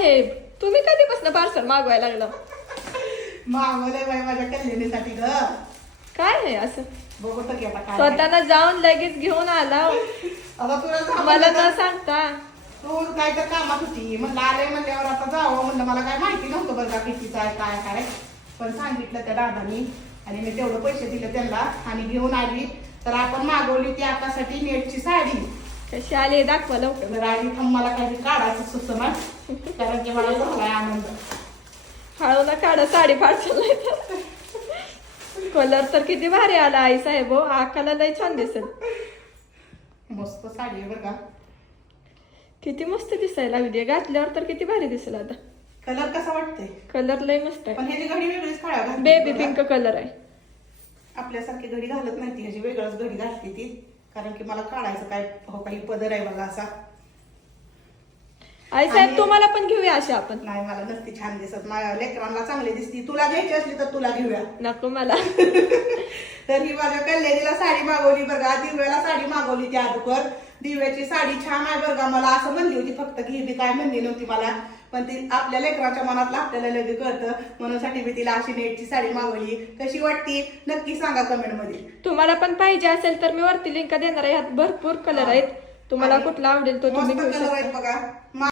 आहे. तुम्ही कधीपासून पार्सल मागवायला लागलं? मागवलंय बाई माझ्या कल्याणीसाठी ग. काय आहे असं? बघू तर की आता काय स्वतःला जाऊन लगेच घेऊन आला. आता तुला मला? न सांगता. तू काय तर कामात होती. म्हणलं आले म्हणल्यावर आता जावं. म्हणलं मला काय माहिती नव्हतं बरं का कितीचं आहे काय काय. पण सांगितलं त्या दादानी. आणि मी तेवढं पैसे दिले त्यांना. आणि घेऊन आली. तर आपण मागवली ती आकासाठी नेटची साडी. कशी आली दाखवा लवकर. आणि थांब मला काही काढायचं सुचना कारण की मला झालाय आनंद. हळू ना काढा साडी पार्सल कलर तर किती भारी आला आई साहेब हो. आकाला लय छान दिसेल. मस्त साडी आहे बरं का. किती मस्त दिसायला लागली घातल्यावर तर किती भारी दिसेल आता. कलर कसा वाटतंय? कलर लय मस्त आहे. पण ह्याची घडी वेगळीच काढा घातली बेबी. पिंक कलर आहे. आपल्यासारखी घडी घालत नाही ती ह्याची वेगळंच घडी घातली ती. कारण की मला काढायचं काय? हो काही पदर आहे बघा असा. आई साहेब आणि- तुम्हाला पण घेऊया अशा आपण. नाही मला नसती छान दिसत. माझ्या लेकरांना चांगली दिसती. तुला घ्यायची असली तर तुला घेऊया. नको मला. तर ही माझ्या कल्याणीला साडी मागवली का. दिव्याला साडी मागवली ती अगोदर दिव्याची साडी छान आहे बरं का. मला असं म्हणली होती फक्त की ही काय म्हणली नव्हती मला. पण ती आपल्या लेकराच्या मनातलं आपल्याला लगेच कळतं. म्हणून साठी मी तिला अशी नेटची साडी मागवली. कशी वाटती? नक्की सांगा कमेंटमध्ये. तुम्हाला पण पाहिजे असेल तर मी वरती लिंक देणार आहे. ह्यात भरपूर कलर आहेत. तुम्हाला कुठला आवडेल तो तुम्ही कलर आहेत बघा.